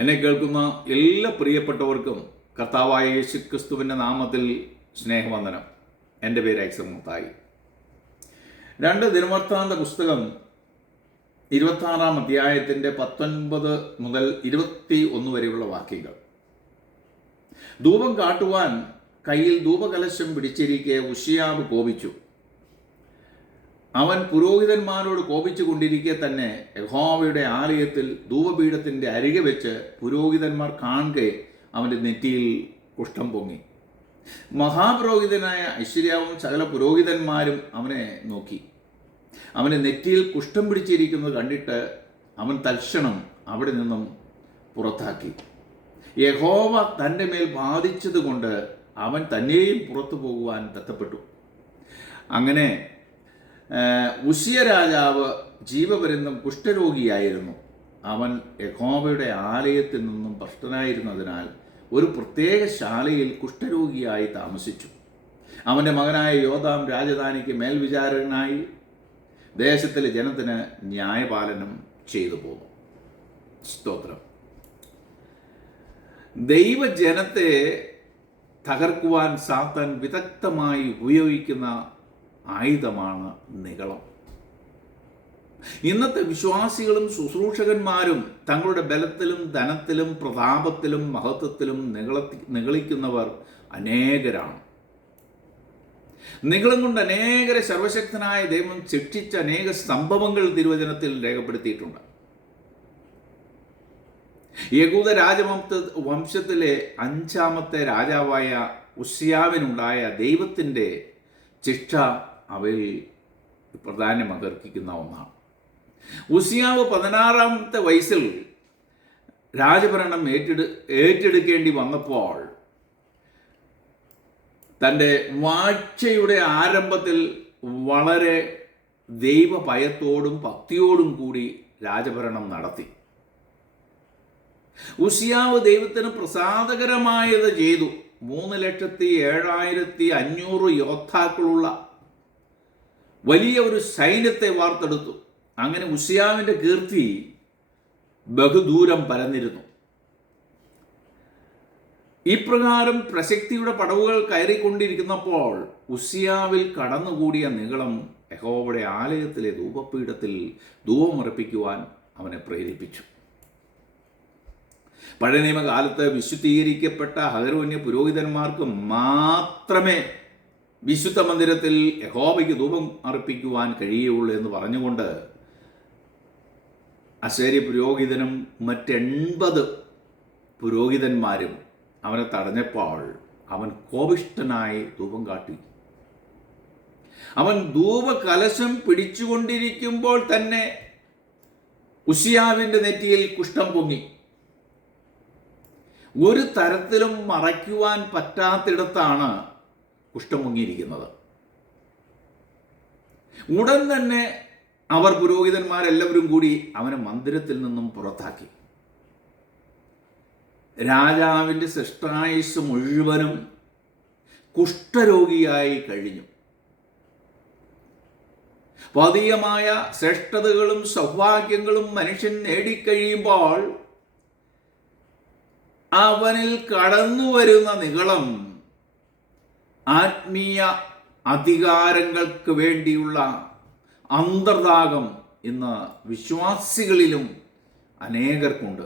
എന്നെ കേൾക്കുന്ന എല്ലാ പ്രിയപ്പെട്ടവർക്കും കർത്താവായ യേശുക്രിസ്തുവിൻ്റെ നാമത്തിൽ സ്നേഹവന്ദനം. എൻ്റെ പേര് ഐസക് മുത്തായി. 2 ദിനവൃത്താന്ത പുസ്തകം 26-ാം അധ്യായത്തിൻ്റെ 19 മുതൽ 21 വരെയുള്ള വാക്യങ്ങൾ. ധൂപം കാട്ടുവാൻ കയ്യിൽ ധൂപകലശം പിടിച്ചിരിക്കെ ഉശിയാവ് കോപിച്ചു. അവൻ പുരോഹിതന്മാരോട് കോപിച്ചു കൊണ്ടിരിക്കെ തന്നെ യഹോവയുടെ ആലയത്തിൽ ധൂപപീഠത്തിൻ്റെ അരികെ വെച്ച് പുരോഹിതന്മാർ കാണെ അവൻ്റെ നെറ്റിയിൽ കുഷ്ഠം പൊങ്ങി. മഹാപുരോഹിതനായ ഐശ്വര്യാവും സകല പുരോഹിതന്മാരും അവനെ നോക്കി. അവൻ്റെ നെറ്റിയിൽ കുഷ്ഠം പിടിച്ചിരിക്കുന്നത് കണ്ടിട്ട് അവൻ തൽക്ഷണം അവിടെ നിന്നും പുറത്താക്കി. യഹോവ തൻ്റെ മേൽ ബാധിച്ചതുകൊണ്ട് അവൻ തന്നെയും പുറത്തു പോകുവാൻ തത്തപ്പെട്ടു. അങ്ങനെ ഉസിയ രാജാവ് ജീവപര്യന്തം കുഷ്ഠരോഗിയായിരുന്നു. അവൻ യഹോവയുടെ ആലയത്തിൽ നിന്നും ഭ്രഷ്ടനായിരുന്നതിനാൽ ഒരു പ്രത്യേക ശാലയിൽ കുഷ്ഠരോഗിയായി താമസിച്ചു. അവൻ്റെ മകനായ യോഥാം രാജധാനിക്ക് മേൽവിചാരകനായി ദേശത്തിലെ ജനത്തിന് ന്യായപാലനം ചെയ്തു പോന്നു. സ്തോത്രം. ദൈവജനത്തെ തകർക്കുവാൻ സാത്താൻ വിദഗ്ധമായി ഉപയോഗിക്കുന്ന ആയുധമാണ് നിഗളം. ഇന്നത്തെ വിശ്വാസികളും ശുശ്രൂഷകന്മാരും തങ്ങളുടെ ബലത്തിലും ധനത്തിലും പ്രതാപത്തിലും മഹത്വത്തിലും നിഗളിക്കുന്നവർ അനേകരാണ്. നിഗളം കൊണ്ട് അനേകരെ സർവശക്തനായ ദൈവം ശിക്ഷിച്ച അനേക സംഭവങ്ങൾ തിരുവചനത്തിൽ രേഖപ്പെടുത്തിയിട്ടുണ്ട്. യഹൂദ രാജവംശത്തിലെ 5ാമത്തെ രാജാവായ ഉസ്യാവിനുണ്ടായ ദൈവത്തിൻ്റെ ശിക്ഷ അവയിൽ പ്രാധാന്യമർഹിക്കുന്ന ഒന്നാണ്. ഉസിയാവ് 16-ാമത്തെ വയസ്സിൽ രാജഭരണം ഏറ്റെടുക്കേണ്ടി വന്നപ്പോൾ തൻ്റെ വാഴ്ചയുടെ ആരംഭത്തിൽ വളരെ ദൈവഭയത്തോടും ഭക്തിയോടും കൂടി രാജഭരണം നടത്തി. ഉസിയാവ് ദൈവത്തിന് പ്രസാദകരമായത് ചെയ്തു. 3,07,500 യോദ്ധാക്കളുള്ള വലിയ ഒരു സൈന്യത്തെ വാർത്തെടുത്തു. അങ്ങനെ ഉസിയാവിൻ്റെ കീർത്തി ബഹുദൂരം പരന്നിരുന്നു. ഇപ്രകാരം പ്രസക്തിയുടെ പടവുകൾ കയറിക്കൊണ്ടിരിക്കുന്നപ്പോൾ ഉസിയാവിൽ കടന്നുകൂടിയ നിഗളം യഹോവയുടെ ആലയത്തിലെ ധൂപപീഠത്തിൽ ധൂപമർപ്പിക്കുവാൻ അവനെ പ്രേരിപ്പിച്ചു. പഴയ നിയമകാലത്ത് വിശുദ്ധീകരിക്കപ്പെട്ട അഹരോന്യ പുരോഹിതന്മാർക്ക് മാത്രമേ വിശുദ്ധ മന്ദിരത്തിൽ യഹോവയ്ക്ക് ധൂപം അർപ്പിക്കുവാൻ കഴിയുള്ളൂ എന്ന് പറഞ്ഞുകൊണ്ട് അശേര്യ പുരോഹിതനും മറ്റ് 80 പുരോഹിതന്മാരും അവനെ തടഞ്ഞപ്പോൾ അവൻ കോപിഷ്ഠനായി ധൂപം കാട്ടി. അവൻ ധൂപകലശം പിടിച്ചുകൊണ്ടിരിക്കുമ്പോൾ തന്നെ ഉസിയാവിൻ്റെ നെറ്റിയിൽ കുഷ്ഠം പൊങ്ങി. ഒരു തരത്തിലും മറയ്ക്കുവാൻ പറ്റാത്തിടത്താണ് കുഷ്ഠം പൊങ്ങിയിരിക്കുന്നത്. ഉടൻ തന്നെ അവർ പുരോഹിതന്മാരെല്ലാവരും കൂടി അവനെ മന്ദിരത്തിൽ നിന്നും പുറത്താക്കി. രാജാവിൻ്റെ ശിഷ്ടായുസ് മുഴുവനും കുഷ്ഠരോഗിയായി കഴിഞ്ഞു. പതിയമായ ശ്രേഷ്ഠതകളും സൗഭാഗ്യങ്ങളും മനുഷ്യൻ നേടിക്കഴിയുമ്പോൾ അവനിൽ കടന്നു വരുന്ന നിഗളം ആത്മീയ അധികാരങ്ങൾക്ക് വേണ്ടിയുള്ള അന്തർദാഹം ഇന്ന് വിശ്വാസികളിലും അനേകർക്കുണ്ട്.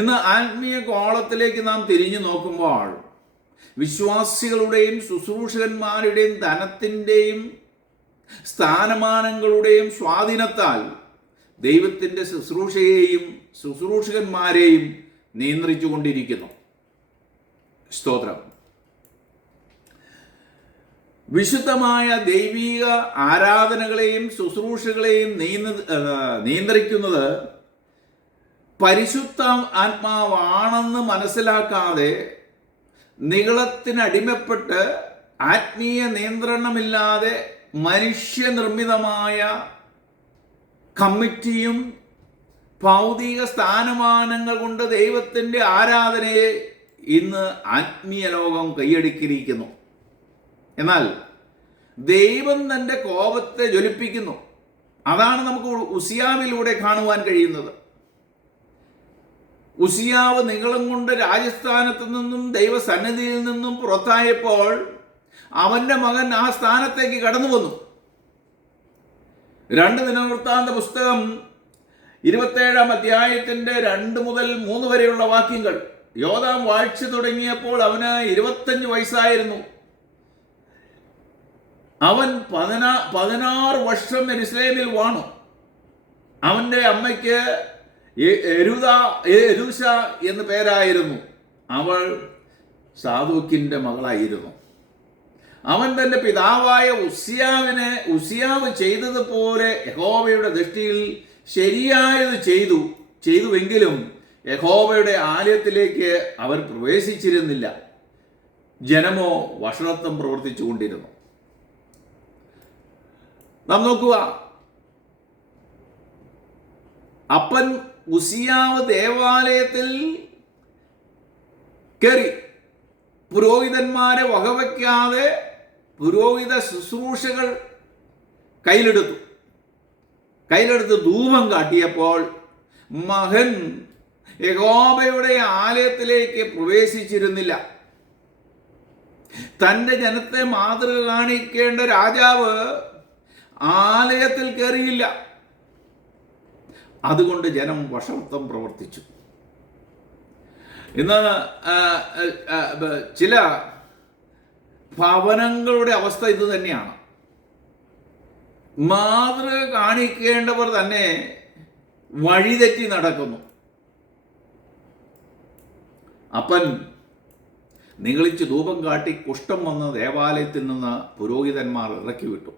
ഇന്ന് ആത്മീയ കോളത്തിലേക്ക് നാം തിരിഞ്ഞു നോക്കുമ്പോൾ വിശ്വാസികളുടെയും ശുശ്രൂഷകന്മാരുടെയും ധനത്തിൻ്റെയും സ്ഥാനമാനങ്ങളുടെയും സ്വാധീനത്താൽ ദൈവത്തിൻ്റെ ശുശ്രൂഷയെയും ശുശ്രൂഷകന്മാരെയും നിയന്ത്രിച്ചു കൊണ്ടിരിക്കുന്നു. സ്തോത്രം. വിശുദ്ധമായ ദൈവിക ആരാധനകളെയും ശുശ്രൂഷകളെയും നിയന്ത്രിക്കുന്നത് പരിശുദ്ധ ആത്മാവാണെന്ന് മനസ്സിലാക്കാതെ നിഗളത്തിനടിമപ്പെട്ട് ആത്മീയ നിയന്ത്രണമില്ലാതെ മനുഷ്യനിർമ്മിതമായ കമ്മിറ്റിയും ഭൗതിക സ്ഥാനമാനങ്ങൾ കൊണ്ട് ദൈവത്തിൻ്റെ ആരാധനയെ ഇന്ന് ആത്മീയ ലോകം കൈയടക്കിയിരിക്കുന്നു. എന്നാൽ ദൈവം തൻ്റെ കോപത്തെ ജ്വലിപ്പിക്കുന്നു. അതാണ് നമുക്ക് ഉസിയാവിലൂടെ കാണുവാൻ കഴിയുന്നത്. ഉസിയാവ് നീളം കൊണ്ട് രാജസ്ഥാനത്ത് നിന്നും ദൈവസന്നിധിയിൽ നിന്നും പുറത്തായപ്പോൾ അവന്റെ മകൻ ആ സ്ഥാനത്തേക്ക് കടന്നു വന്നു. 2 ദിനവൃത്താന്ത പുസ്തകം 27-ാം അധ്യായത്തിന്റെ 2 മുതൽ 3 വരെയുള്ള വാക്യങ്ങൾ. യോഥാം വാഴ്ച തുടങ്ങിയപ്പോൾ അവന് 25 വയസ്സായിരുന്നു. അവൻ 16 വർഷം യെരൂശലേമിൽ വാണു. അവന്റെ അമ്മയ്ക്ക് യെരൂശ എന്ന് പേരായിരുന്നു. അവൾ സാദോക്കിന്റെ മകളായിരുന്നു. അവൻ തന്റെ പിതാവായ ഉസിയാവ് ചെയ്തതുപോലെ യഹോവയുടെ ദൃഷ്ടിയിൽ ശരിയായത് ചെയ്തുവെങ്കിലും യഹോവയുടെ ആലയത്തിലേക്ക് അവർ പ്രവേശിച്ചിരുന്നില്ല. ജനമോ വഷളത്വം പ്രവർത്തിച്ചു കൊണ്ടിരുന്നു. നാം നോക്കുക, അപ്പൻ ഉസിയാവ് ദേവാലയത്തിൽ കയറി. പുരോഹിതന്മാരെ വകവയ്ക്കാതെ പുരോഹിത ശുശ്രൂഷകൾ കയ്യിലെടുത്ത് ധൂപം കാട്ടിയപ്പോൾ മകൻ യഹോവയുടെ ആലയത്തിലേക്ക് പ്രവേശിച്ചിരുന്നില്ല. തൻ്റെ ജനത്തെ മാതൃക കാണിക്കേണ്ട രാജാവ് ആലയത്തിൽ കയറിയില്ല. അതുകൊണ്ട് ജനം വഷളത്വം പ്രവർത്തിച്ചു. ഇന്ന് ചില ഭവനങ്ങളുടെ അവസ്ഥ ഇത് തന്നെയാണ്. മാതൃക കാണിക്കേണ്ടവർ തന്നെ വഴിതെറ്റി നടക്കുന്നു. അപ്പൻ നിഗളിച്ച് ധൂപം കാട്ടി കുഷ്ഠം വന്ന് ദേവാലയത്തിൽ നിന്ന് പുരോഹിതന്മാർ ഇറക്കി വിട്ടു.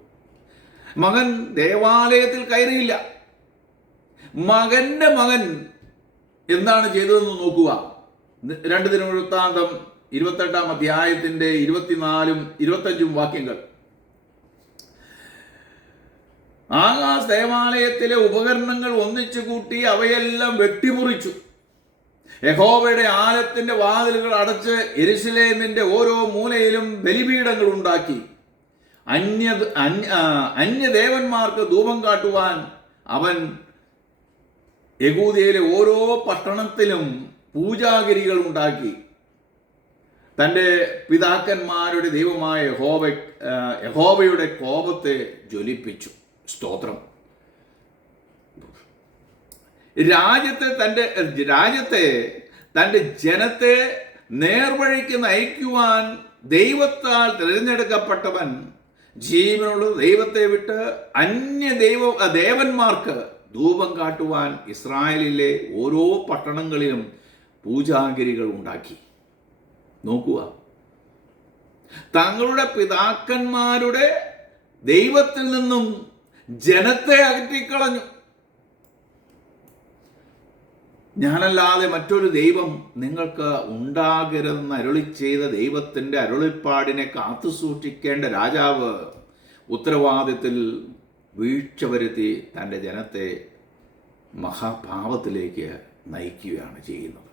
മകൻ ദേവാലയത്തിൽ കയറിയില്ല. മകന്റെ മകൻ എന്താണ് ചെയ്തതെന്ന് നോക്കുക. 2 ദിനവൃത്താന്തം 28-ാം അധ്യായത്തിന്റെ 24-ഉം 25-ഉം വാക്യങ്ങൾ. ആഹാസ് ദേവാലയത്തിലെ ഉപകരണങ്ങൾ ഒന്നിച്ചു കൂട്ടി അവയെല്ലാം വെട്ടിമുറിച്ചു. യഹോവയുടെ ആലയത്തിന്റെ വാതിലുകൾ അടച്ച് യെരൂശലേമിന്റെ ഓരോ മൂലയിലും ബലിപീഠങ്ങൾ ഉണ്ടാക്കി. അന്യദേവന്മാർക്ക് ധൂപം കാട്ടുവാൻ അവൻ യഹൂദയിലെ ഓരോ പട്ടണത്തിലും പൂജാഗിരികൾ ഉണ്ടാക്കി. തൻ്റെ പിതാക്കന്മാരുടെ ദൈവമായ യഹോവയുടെ കോപത്തെ ജ്വലിപ്പിച്ചു. സ്തോത്രം. രാജ്യത്തെ തൻ്റെ ജനത്തെ നേർവഴിക്ക് നയിക്കുവാൻ ദൈവത്താൽ തിരഞ്ഞെടുക്കപ്പെട്ടവൻ ജീവനുള്ള ദൈവത്തെ വിട്ട് ദേവന്മാർക്ക് ധൂപം കാട്ടുവാൻ ഇസ്രായേലിലെ ഓരോ പട്ടണങ്ങളിലും പൂജാഗിരികൾ ഉണ്ടാക്കി. നോക്കുക, തങ്ങളുടെ പിതാക്കന്മാരുടെ ദൈവത്തിൽ നിന്നും ജനത്തെ അകറ്റിക്കളഞ്ഞു. ഞാനല്ലാതെ മറ്റൊരു ദൈവം നിങ്ങൾക്ക് ഉണ്ടാകരുതെന്ന് അരുളി ചെയ്ത ദൈവത്തിൻ്റെ അരുളിപ്പാടിനെ കാത്തു സൂക്ഷിക്കേണ്ട രാജാവ് ഉത്തരവാദിത്തത്തിൽ വീഴ്ച വരുത്തി തൻ്റെ ജനത്തെ മഹാപാപത്തിലേക്ക് നയിക്കുകയാണ് ചെയ്യുന്നത്.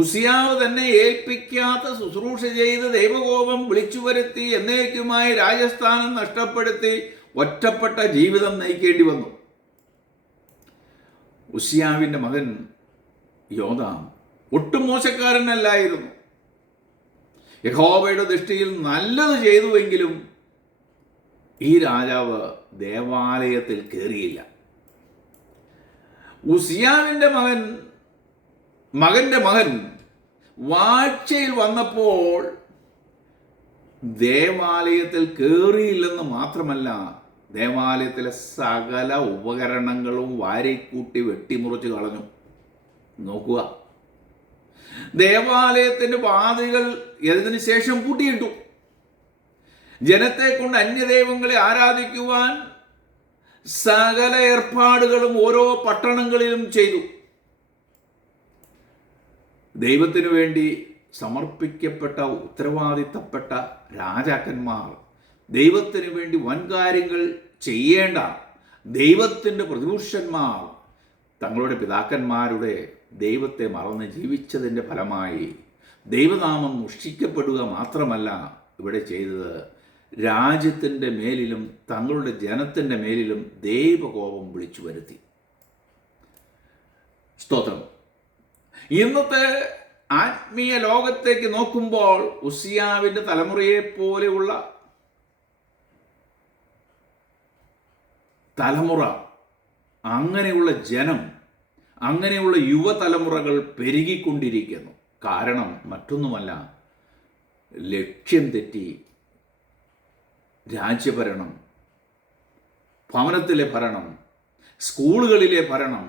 ഉസിയാവ് തന്നെ ഏൽപ്പിക്കാത്ത ശുശ്രൂഷ ചെയ്ത് ദൈവകോപം വിളിച്ചു വരുത്തി എന്നേക്കുമായി രാജസ്ഥാനം നഷ്ടപ്പെടുത്തി ഒറ്റപ്പെട്ട ജീവിതം നയിക്കേണ്ടി വന്നു. ഉസിയാവിൻ്റെ മകൻ യോഥാം ഒട്ടും മോശക്കാരനല്ലായിരുന്നു. യഹോവയുടെ ദൃഷ്ടിയിൽ നല്ലത് ചെയ്തുവെങ്കിലും ഈ രാജാവ് ദേവാലയത്തിൽ കയറിയില്ല. ഉസിയാവിൻ്റെ മകന്റെ മകൻ വാഴ്ചയിൽ വന്നപ്പോൾ ദേവാലയത്തിൽ കയറിയില്ലെന്ന് മാത്രമല്ല, ദേവാലയത്തിലെ സകല ഉപകരണങ്ങളും വാരിക്കൂട്ടി വെട്ടിമുറിച്ച് കളഞ്ഞു. നോക്കുക, ദേവാലയത്തിൻ്റെ വാതിലുകൾ ഇതിനു ശേഷം പൂട്ടിയിട്ടു. ജനത്തെ കൊണ്ട് അന്യദൈവങ്ങളെ ആരാധിക്കുവാൻ സകല ഏർപ്പാടുകളും ഓരോ പട്ടണങ്ങളിലും ചെയ്തു. ദൈവത്തിനു വേണ്ടി സമർപ്പിക്കപ്പെട്ട ഉത്തരവാദിത്തപ്പെട്ട രാജാക്കന്മാർ, ദൈവത്തിനു വേണ്ടി വൻകാര്യങ്ങൾ ചെയ്യേണ്ട ദൈവത്തിൻ്റെ പ്രതിപുരുഷന്മാർ തങ്ങളുടെ പിതാക്കന്മാരുടെ ദൈവത്തെ മറന്ന് ജീവിച്ചതിൻ്റെ ഫലമായി ദൈവനാമം മുഷ്ടിക്കപ്പെടുക മാത്രമല്ല ഇവിടെ ചെയ്തത്, രാജ്യത്തിൻ്റെ മേലിലും തങ്ങളുടെ ജനത്തിൻ്റെ മേലിലും ദൈവകോപം വിളിച്ചു വരുത്തി. സ്തോത്രം. ഇന്നത്തെ ആത്മീയ ലോകത്തേക്ക് നോക്കുമ്പോൾ ഉസിയാവിൻ്റെ തലമുറയെ പോലെയുള്ള തലമുറ, അങ്ങനെയുള്ള ജനം, അങ്ങനെയുള്ള യുവതലമുറകൾ പെരുകിക്കൊണ്ടിരിക്കുന്നു. കാരണം മറ്റൊന്നുമല്ല, ലക്ഷ്യം തെറ്റി രാജ്യഭരണം, ഭവനത്തിലെ ഭരണം, സ്കൂളുകളിലെ ഭരണം,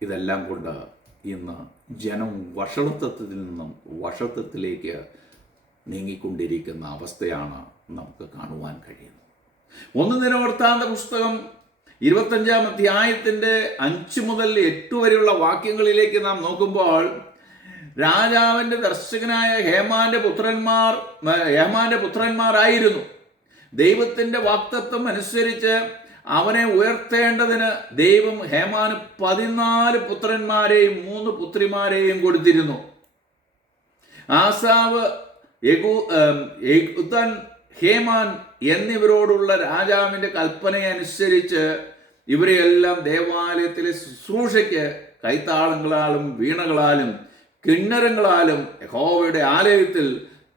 ഇതെല്ലാം കൊണ്ട് ഇന്ന് ജനം വഷളത്വത്തിൽ നിന്നും വഷളത്വത്തിലേക്ക് നീങ്ങിക്കൊണ്ടിരിക്കുന്ന അവസ്ഥയാണ് നമുക്ക് കാണുവാൻ കഴിയുന്നത്. 1 ദിനവൃത്താന്ത പുസ്തകം 25-ാം അധ്യായത്തിൻ്റെ 5 മുതൽ 8 വരെയുള്ള വാക്യങ്ങളിലേക്ക് നാം നോക്കുമ്പോൾ, രാജാവിൻ്റെ ദർശകനായ ഹേമാന്റെ പുത്രന്മാരായിരുന്നു. ദൈവത്തിൻ്റെ വാഗ്ദത്തം അനുസരിച്ച് അവനെ ഉയർത്തേണ്ടതിന് ദൈവം ഹേമാന് 14 പുത്രന്മാരെയും 3 പുത്രിമാരെയും കൊടുത്തിരുന്നു. ആസാവ്, യെഹൂദൻ, ഹേമാൻ എന്നിവരോടുള്ള രാജാവിൻ്റെ കൽപ്പനയനുസരിച്ച് ഇവരെയെല്ലാം ദേവാലയത്തിലെ ശുശ്രൂഷയ്ക്ക് കൈത്താളങ്ങളാലും വീണകളാലും കിന്നരങ്ങളാലും യഹോവയുടെ ആലയത്തിൽ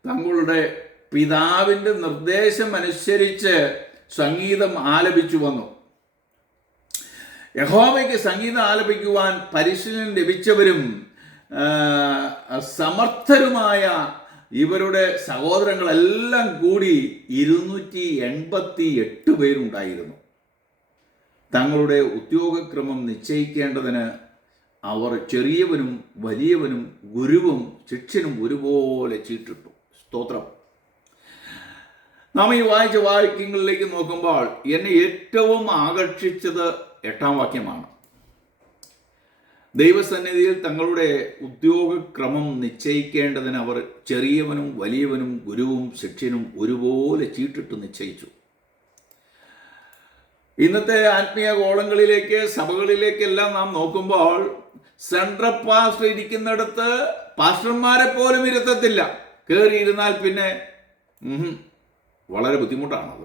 തങ്ങളുടെ പിതാവിൻ്റെ നിർദ്ദേശം അനുസരിച്ച് സംഗീതം ആലപിച്ചു വന്നു. യഹോവയ്ക്ക് സംഗീതം ആലപിക്കുവാൻ പരിശീലനം ലഭിച്ചവരും സമർത്ഥരുമായ ഇവരുടെ സഹോദരങ്ങളെല്ലാം കൂടി 288 പേരുണ്ടായിരുന്നു. തങ്ങളുടെ ഉദ്യോഗക്രമം നിശ്ചയിക്കേണ്ടതിന് അവർ ചെറിയവനും വലിയവനും ഗുരുവും ശിഷ്യനും ഒരുപോലെ ചീട്ടിട്ടു. സ്തോത്രം. നാം ഈ വായിച്ച വാക്യങ്ങളിലേക്ക് നോക്കുമ്പോൾ എന്നെ ഏറ്റവും ആകർഷിച്ചത് 8-ാം വാക്യമാണ്. ദൈവസന്നിധിയിൽ തങ്ങളുടെ ഉദ്യോഗക്രമം നിശ്ചയിക്കേണ്ടതിന് അവർ ചെറിയവനും വലിയവനും ഗുരുവും ശിഷ്യനും ഒരുപോലെ ചീട്ടിട്ട് നിശ്ചയിച്ചു. ഇന്നത്തെ ആത്മീയ കോളങ്ങളിലേക്ക്, സഭകളിലേക്കെല്ലാം നാം നോക്കുമ്പോൾ സെൻട്രൽ പാസ്റ്റർ ഇരിക്കുന്നിടത്ത് പാസ്റ്റർമാരെ പോലും ഇരുത്തത്തില്ല. കയറിയിരുന്നാൽ പിന്നെ വളരെ ബുദ്ധിമുട്ടാണത്.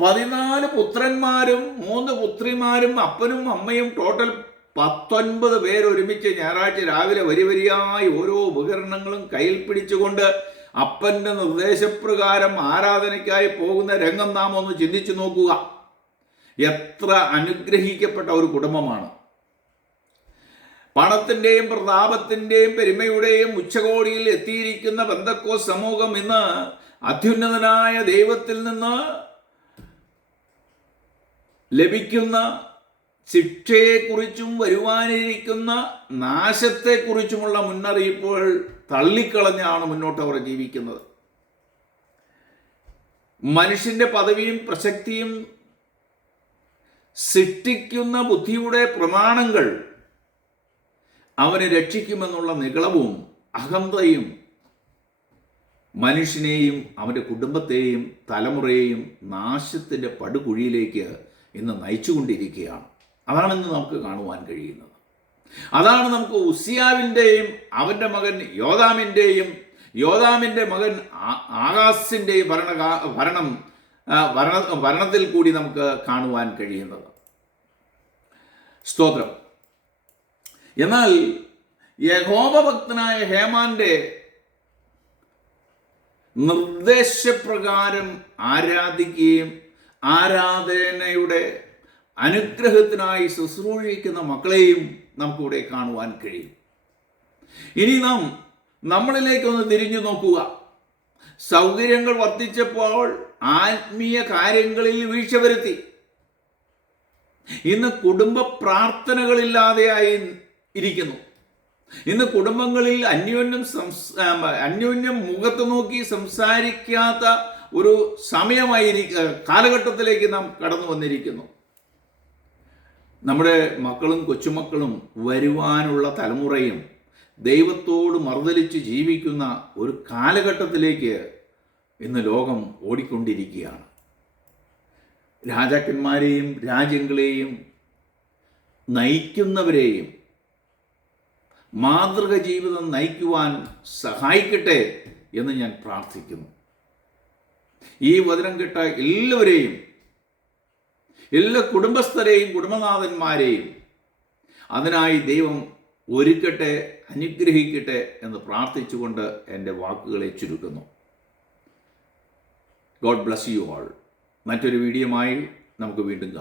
14 പുത്രന്മാരും 3 പുത്രിമാരും അപ്പനും അമ്മയും, ടോട്ടൽ 19 പേരൊരുമിച്ച് ഞായറാഴ്ച രാവിലെ വരിവരിയായി ഓരോ ഉപകരണങ്ങളും കയ്യിൽ പിടിച്ചുകൊണ്ട് അപ്പൻ്റെ നിർദ്ദേശപ്രകാരം ആരാധനയ്ക്കായി പോകുന്ന രംഗം നാം ഒന്ന് ചിന്തിച്ചു നോക്കുക. എത്ര അനുഗ്രഹിക്കപ്പെട്ട ഒരു കുടുംബമാണ്. പണത്തിൻ്റെയും പ്രതാപത്തിൻ്റെയും പെരുമയുടെയും ഉച്ചകോടിയിൽ എത്തിയിരിക്കുന്ന പെന്തക്കോസ്ത് സമൂഹം ഇന്ന് അത്യുന്നതനായ ദൈവത്തിൽ നിന്ന് ലഭിക്കുന്ന ശിക്ഷയെക്കുറിച്ചും വരുവാനിരിക്കുന്ന നാശത്തെക്കുറിച്ചുമുള്ള മുന്നറിയിപ്പുകൾ തള്ളിക്കളഞ്ഞാണ് മുന്നോട്ട് അവർ ജീവിക്കുന്നത്. മനുഷ്യന്റെ പദവിയും പ്രസക്തിയും സൃഷ്ടിക്കുന്ന ബുദ്ധിയുടെ പ്രമാണങ്ങൾ അവനെ രക്ഷിക്കുമെന്നുള്ള നിഗളവും അഹന്തയും മനുഷ്യനെയും അവൻ്റെ കുടുംബത്തെയും തലമുറയെയും നാശത്തിൻ്റെ പടുകുഴിയിലേക്ക് ഇന്ന് നയിച്ചുകൊണ്ടിരിക്കുകയാണ്. അതാണ് ഇന്ന് നമുക്ക് കാണുവാൻ കഴിയുന്നത്. അതാണ് നമുക്ക് ഉസിയാവിൻ്റെയും അവൻ്റെ മകൻ യോതാമിൻ്റെ മകൻ ആഹാസിൻ്റെയും ഭരണത്തിൽ കൂടി നമുക്ക് കാണുവാൻ കഴിയുന്നത്. സ്തോത്രം. എന്നാൽ യഹോവഭക്തനായ ഹേമാന്റെ നിർദ്ദേശപ്രകാരം ആരാധിക്കുകയും ആരാധനയുടെ അനുഗ്രഹത്തിനായി ശുശ്രൂഷിക്കുന്ന മക്കളെയും നമുക്കിവിടെ കാണുവാൻ കഴിയും. ഇനി നമ്മളിലേക്കൊന്ന് തിരിഞ്ഞു നോക്കുക. സൗകര്യങ്ങൾ വർദ്ധിച്ചപ്പോൾ ആത്മീയ കാര്യങ്ങളിൽ വീഴ്ച വരുത്തി. ഇന്ന് കുടുംബ പ്രാർത്ഥനകളില്ലാതെയായി ഇരിക്കുന്നു. ഇന്ന് കുടുംബങ്ങളിൽ അന്യോന്യം മുഖത്ത് നോക്കി സംസാരിക്കാത്ത ഒരു കാലഘട്ടത്തിലേക്ക് നാം കടന്നു വന്നിരിക്കുന്നു. നമ്മുടെ മക്കളും കൊച്ചുമക്കളും വരുവാനുള്ള തലമുറയും ദൈവത്തോട് മറുതലിച്ച് ജീവിക്കുന്ന ഒരു കാലഘട്ടത്തിലേക്ക് ഇന്ന് ലോകം ഓടിക്കൊണ്ടിരിക്കുകയാണ്. രാജാക്കന്മാരെയും രാജ്യങ്ങളെയും നയിക്കുന്നവരെയും മാതൃക ജീവിതം നയിക്കുവാൻ സഹായിക്കട്ടെ എന്ന് ഞാൻ പ്രാർത്ഥിക്കുന്നു. ഈ വചനം കേട്ട എല്ലാവരെയും, എല്ലാ കുടുംബസ്ഥരെയും കുടുംബനാഥന്മാരെയും അതിനായി ദൈവം ഒരുക്കട്ടെ, അനുഗ്രഹിക്കട്ടെ എന്ന് പ്രാർത്ഥിച്ചുകൊണ്ട് എൻ്റെ വാക്കുകളെ ചുരുക്കുന്നു. God bless you all. മറ്റൊരു വീഡിയോയുമായി നമുക്ക് വീണ്ടും കാണാം.